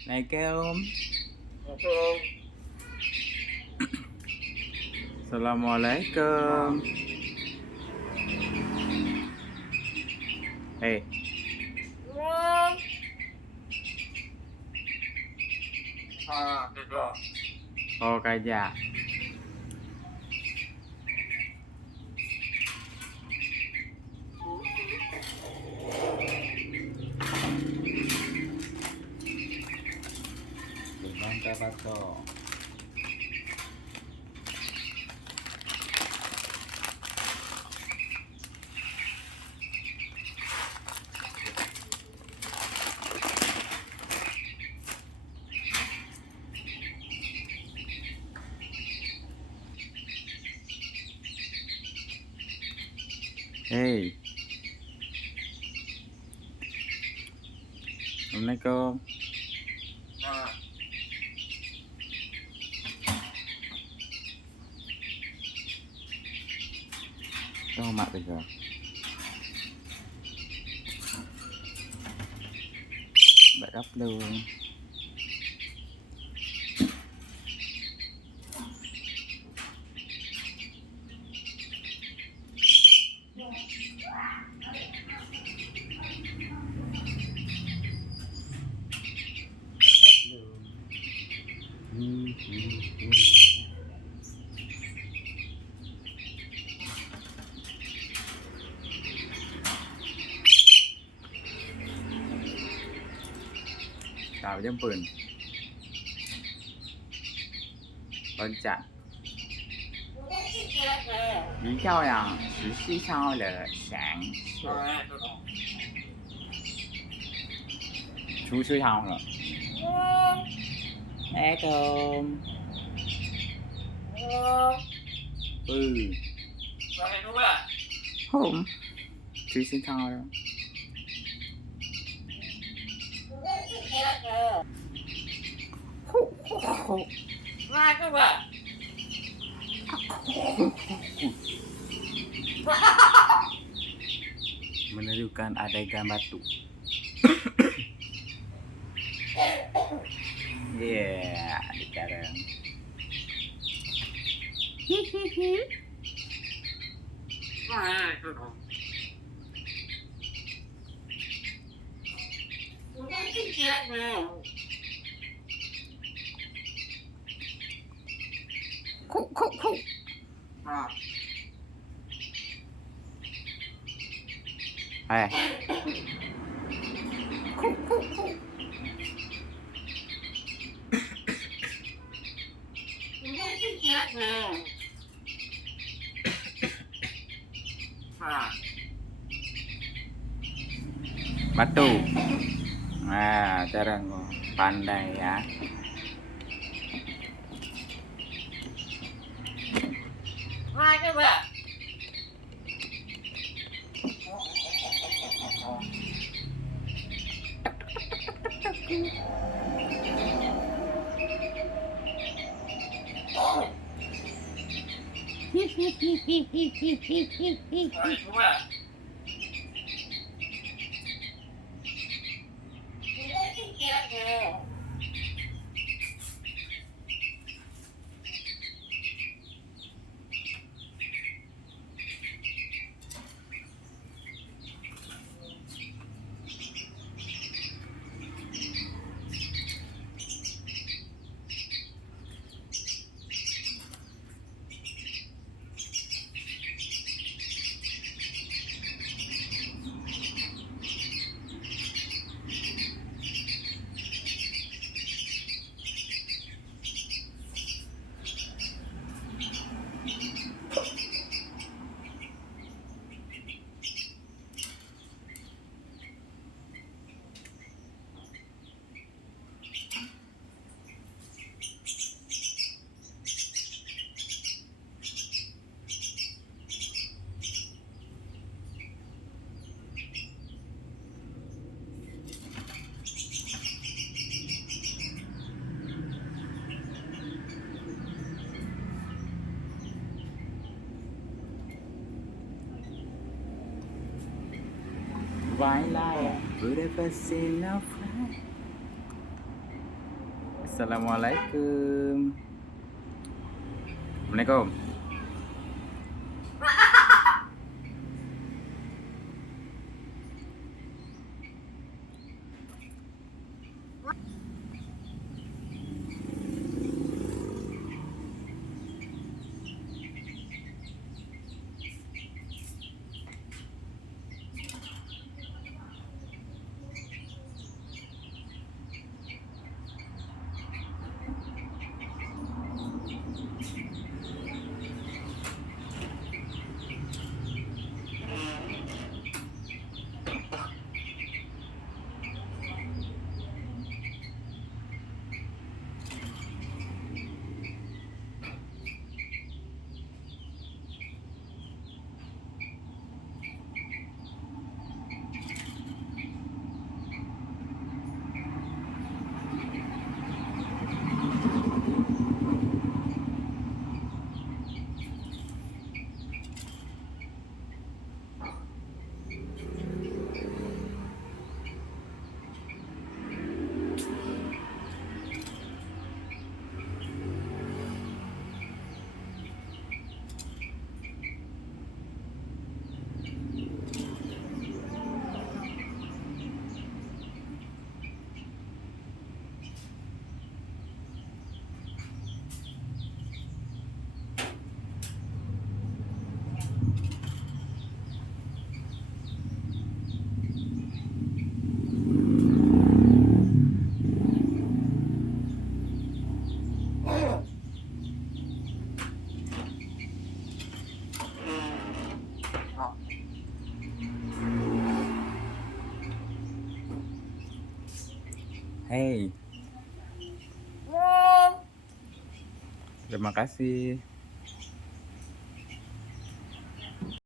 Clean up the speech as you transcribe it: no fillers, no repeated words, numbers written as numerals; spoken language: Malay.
Assalamualaikum. Betul. Assalamualaikum. Hey, Belum. Tidak. oh kajak. Berbangka batok. Hey, Assalamualaikum. Nah, Kau mak tiga. Baik apa lu? Chào dân vườn. Vâng chặn. Lý do là sự suy sao là sáng chú suy hào rồi. Nè cơm. Ừ. Không. Chú suy sao rồi. Nah, coba. Menirukan adegan batu. Yeah, sekarang. Nah, coba. Nah, Hey. nah. Batu. Nah, sekarang pandai ya. Nah, coba. Nah, coba. Vai lá, beautiful sin of Assalamualaikum. Assalamualaikum. Hey, terima kasih.